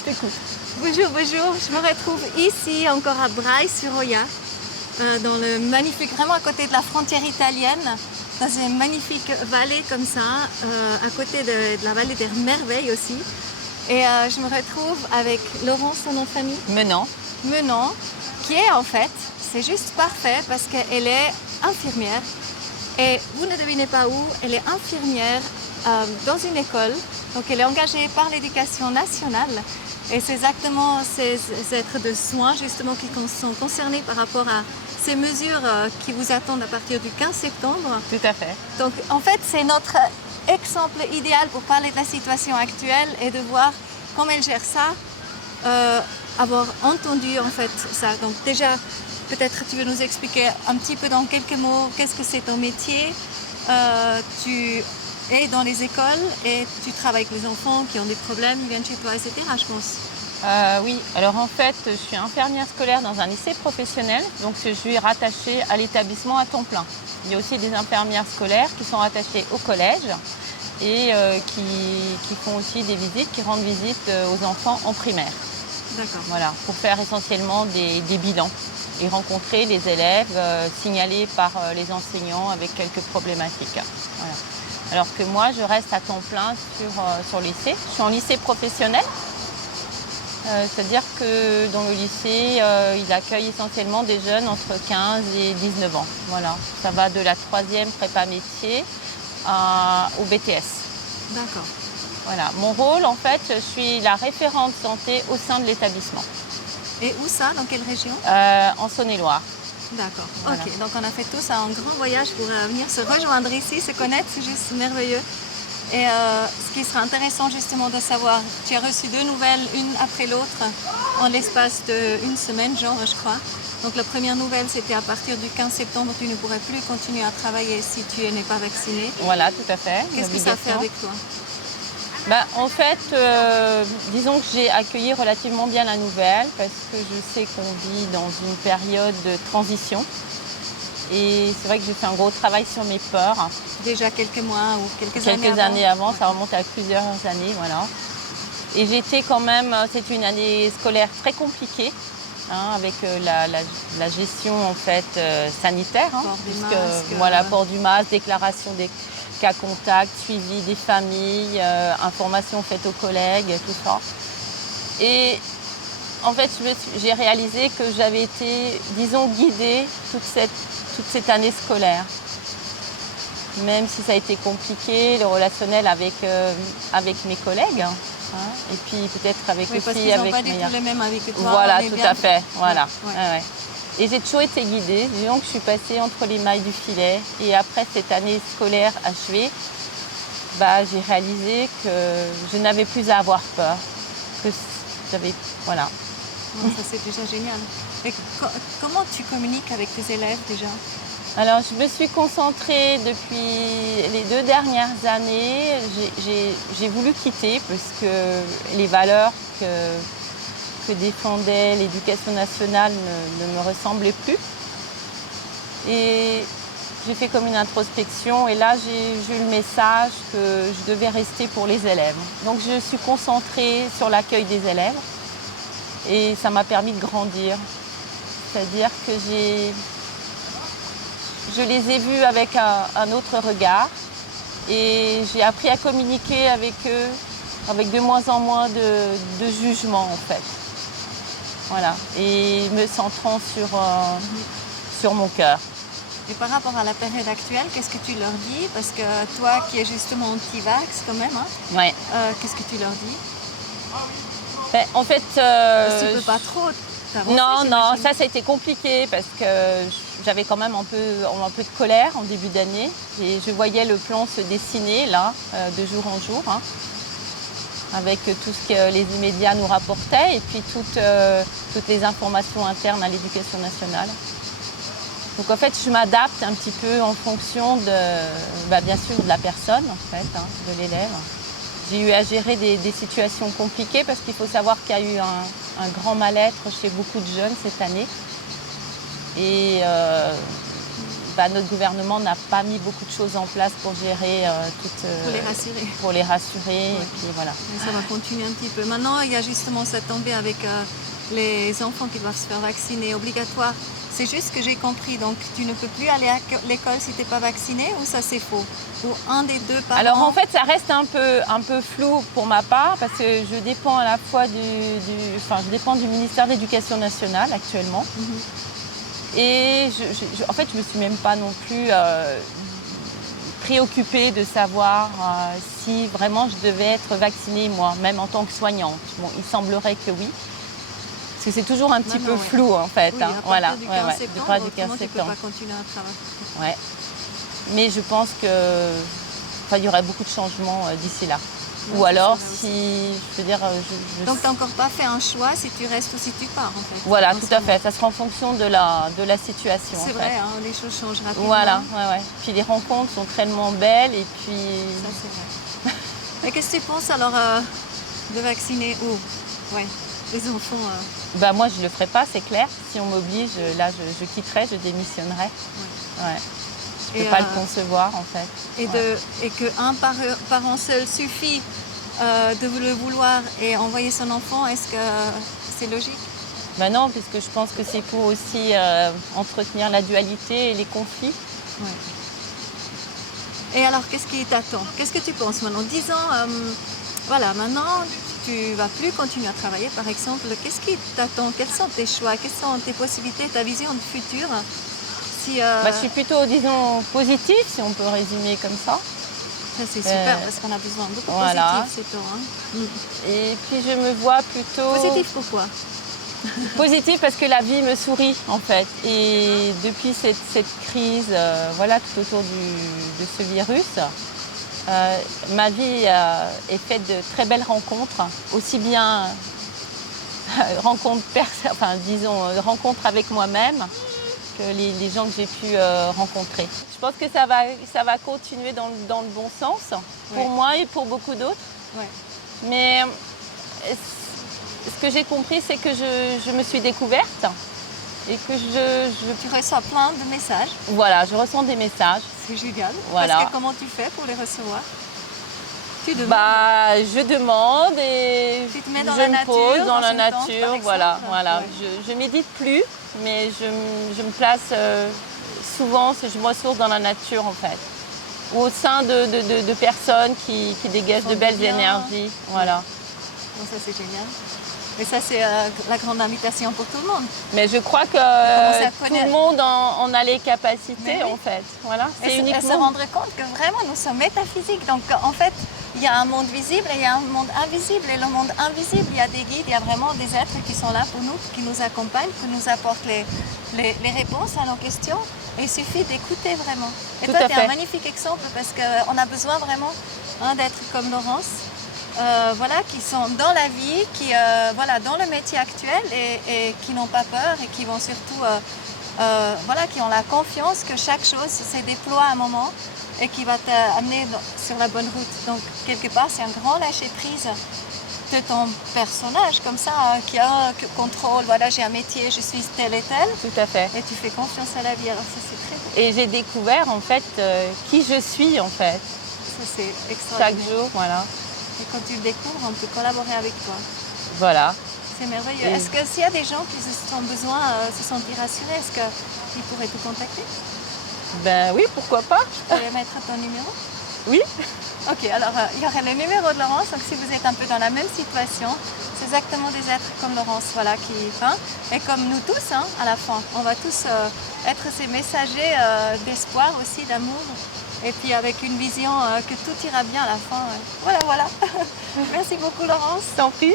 Je t'écoute. Bonjour, bonjour. Je me retrouve ici encore à Braille-sur-Oia, dans le magnifique, vraiment à côté de la frontière italienne, dans une magnifique vallée comme ça, à côté de la vallée des merveilles aussi. Et je me retrouve avec Laurence, son nom de famille. Menant, qui est en fait, c'est juste parfait parce qu'elle est infirmière. Et vous ne devinez pas où, elle est infirmière dans une école. Donc elle est engagée par l'éducation nationale. Et c'est exactement ces êtres de soins justement qui sont concernés par rapport à ces mesures qui vous attendent à partir du 15 septembre. Tout à fait. Donc en fait c'est notre exemple idéal pour parler de la situation actuelle et de voir comment elle gère ça, avoir entendu en fait ça. Donc déjà peut-être tu veux nous expliquer un petit peu dans quelques mots qu'est-ce que c'est ton métier. Tu es dans les écoles et tu travailles avec les enfants qui ont des problèmes, ils viennent chez toi, etc. je pense. Oui, alors en fait, je suis infirmière scolaire dans un lycée professionnel, donc je suis rattachée à l'établissement à temps plein. Il y a aussi des infirmières scolaires qui sont rattachées au collège et qui font aussi des visites, qui rendent visite aux enfants en primaire. D'accord. Voilà, pour faire essentiellement des bilans et rencontrer les élèves signalés par les enseignants avec quelques problématiques. Voilà. Alors que moi, je reste à temps plein sur le lycée. Je suis en lycée professionnel. C'est-à-dire que dans le lycée, il accueille essentiellement des jeunes entre 15 et 19 ans. Voilà. Ça va de la 3e prépa métier au BTS. D'accord. Voilà. Mon rôle, en fait, je suis la référente santé au sein de l'établissement. Et où ça? Dans quelle région? En Saône-et-Loire. D'accord. Voilà. Ok, donc on a fait tous un grand voyage pour venir se rejoindre ici, se connaître, c'est juste merveilleux. Et ce qui sera intéressant justement de savoir, tu as reçu 2 nouvelles, une après l'autre, en l'espace d'une semaine, genre, je crois. Donc la première nouvelle, c'était à partir du 15 septembre, tu ne pourrais plus continuer à travailler si tu n'es pas vacciné. Voilà, tout à fait. Qu'est-ce que ça fait avec toi? En fait, disons que j'ai accueilli relativement bien la nouvelle parce que je sais qu'on vit dans une période de transition. Et c'est vrai que j'ai fait un gros travail sur mes peurs. Déjà quelques mois ou quelques années avant, ça remonte à plusieurs années, voilà. Et j'étais quand même, c'était une année scolaire très compliquée, avec la gestion en fait sanitaire, Port du masque, voilà, port du masque, déclaration des cas contacts, suivi des familles, information faite aux collègues, tout ça. Et en fait, j'ai réalisé que j'avais été, disons, guidée toute cette année scolaire. Même si ça a été compliqué, le relationnel avec mes collègues, et puis peut-être avec oui, aussi parce qu'ils avec n'ont pas du tout les mêmes avec toi. Voilà, tout à fait. Voilà. Ouais. Ouais. Et j'ai toujours été guidée. Disons que je suis passée entre les mailles du filet. Et après cette année scolaire achevée, j'ai réalisé que je n'avais plus à avoir peur. Que j'avais, voilà. Ça c'est déjà génial. Et comment tu communiques avec tes élèves déjà? Alors, je me suis concentrée depuis les 2 dernières années. J'ai voulu quitter parce que les valeurs que défendait l'éducation nationale ne me ressemblaient plus. Et j'ai fait comme une introspection et là, j'ai eu le message que je devais rester pour les élèves. Donc, je suis concentrée sur l'accueil des élèves et ça m'a permis de grandir. C'est-à-dire que je les ai vus avec un autre regard et j'ai appris à communiquer avec eux avec de moins en moins de jugement en fait. Voilà, et me centrant sur mon cœur. Et par rapport à la période actuelle, qu'est-ce que tu leur dis? Parce que toi qui es justement anti-vax quand même, Ouais. Qu'est-ce que tu leur dis? En fait... Parce que tu ne peux pas trop t'avancer. Non, ça a été compliqué parce que j'avais quand même un peu de colère en début d'année. Et je voyais le plan se dessiner là, de jour en jour, avec tout ce que les médias nous rapportaient et puis toutes les informations internes à l'éducation nationale. Donc en fait, je m'adapte un petit peu en fonction bien sûr de la personne, en fait, de l'élève. J'ai eu à gérer des situations compliquées parce qu'il faut savoir qu'il y a eu un grand mal-être chez beaucoup de jeunes cette année. Et notre gouvernement n'a pas mis beaucoup de choses en place pour gérer Pour les rassurer. pour les rassurer. Ouais. Et puis voilà. Et ça va continuer un petit peu. Maintenant, il y a justement cette tombée avec les enfants qui doivent se faire vacciner obligatoire. C'est juste que j'ai compris. Donc, tu ne peux plus aller à l'école si tu n'es pas vacciné ou ça c'est faux? Ou un des deux parents? Alors en fait, ça reste un peu flou pour ma part parce que je dépends à la fois je dépends du ministère de l'Éducation nationale actuellement. Et en fait, je ne me suis même pas non plus préoccupée de savoir si vraiment je devais être vaccinée, moi, même en tant que soignante. Bon, il semblerait que oui. Parce que c'est toujours un petit peu flou, en fait. Oui, hein. à Voilà, partir du 15 septembre, du 15 autrement, tu ne peux septembre. pas continuer à travailler. Ouais. Mais je pense il y aurait beaucoup de changements d'ici là. Ouais, Ou alors, c'est si, je veux dire, Donc, tu n'as encore pas fait un choix si tu restes ou si tu pars, en fait. voilà, en tout ce à moment. fait. Ça sera en fonction de la situation. C'est en vrai, fait. hein, les choses changent rapidement. Voilà, ouais. Puis les rencontres sont tellement belles et puis. Ça, c'est vrai. Et qu'est-ce que tu penses alors de vacciner où? Ouais, les enfants. Bah moi, je le ferai pas, c'est clair. Si on m'oblige, là, je quitterai, je démissionnerai. Ouais. Je peux pas le concevoir, en fait. Et qu'un parent seul suffit de le vouloir et envoyer son enfant, est-ce que c'est logique? Ben non, puisque je pense que c'est pour aussi entretenir la dualité et les conflits. Ouais. Et alors, qu'est-ce qui t'attend? Qu'est-ce que tu penses maintenant? 10 ans, voilà, maintenant, tu vas plus continuer à travailler, par exemple. Qu'est-ce qui t'attend? Quels sont tes choix? Quelles sont tes possibilités, ta vision du futur? Je suis plutôt, disons, positive, si on peut résumer comme ça. Ça, c'est super, parce qu'on a besoin de beaucoup voilà. positif ces temps. Hein. Et puis, je me vois plutôt... Positif pourquoi? Positif parce que la vie me sourit, en fait. Et depuis cette crise, tout autour de ce virus, ma vie est faite de très belles rencontres, aussi bien rencontres avec moi-même que les gens que j'ai pu rencontrer. Je pense que ça va continuer dans le bon sens, pour moi et pour beaucoup d'autres. Ouais. Mais ce que j'ai compris, c'est que je me suis découverte et que Tu reçois plein de messages. Voilà, je ressens des messages. C'est génial. Voilà. Parce que comment tu fais pour les recevoir? Tu demandes. Je demande et Tu te mets dans je la me nature, pose dans dans la une tente, par nature. exemple. Voilà. Ouais. Je médite plus, mais je me place souvent, je me ressource dans la nature en fait. Ou au sein de personnes qui dégagent de belles énergies. Voilà. Bon, ça c'est génial. Et ça c'est la grande invitation pour tout le monde. Mais je crois que tout le monde en a les capacités en fait. Voilà. Et se rendre compte que vraiment nous sommes métaphysiques. Donc en fait, il y a un monde visible et il y a un monde invisible. Et le monde invisible, il y a des guides, il y a vraiment des êtres qui sont là pour nous, qui nous accompagnent, qui nous apportent les réponses à nos questions. Et il suffit d'écouter vraiment. Et toi, tu es un magnifique exemple parce qu'on a besoin vraiment d'être comme Laurence. Qui sont dans la vie, dans le métier actuel et qui n'ont pas peur et qui vont surtout, qui ont la confiance que chaque chose se déploie à un moment et qui va t'amener sur la bonne route. Donc quelque part, c'est un grand lâcher-prise de ton personnage comme ça, qui a contrôle, j'ai un métier, je suis tel et tel. Tout à fait. Et tu fais confiance à la vie, alors ça c'est très beau. Et j'ai découvert en fait qui je suis en fait. Ça c'est extraordinaire. Chaque jour, voilà. Et quand tu le découvres, on peut collaborer avec toi. Voilà. C'est merveilleux. Est-ce que s'il y a des gens qui ont besoin de se sentir rassurés, est-ce qu'ils pourraient te contacter? Ben oui, pourquoi pas. Je pourrais mettre ton numéro? Oui. Ok, alors il y aurait le numéro de Laurence, donc si vous êtes un peu dans la même situation, c'est exactement des êtres comme Laurence, et comme nous tous, à la fin. On va tous être ces messagers d'espoir aussi, d'amour, et puis avec une vision que tout ira bien à la fin. Voilà. Merci beaucoup Laurence. Tant pis.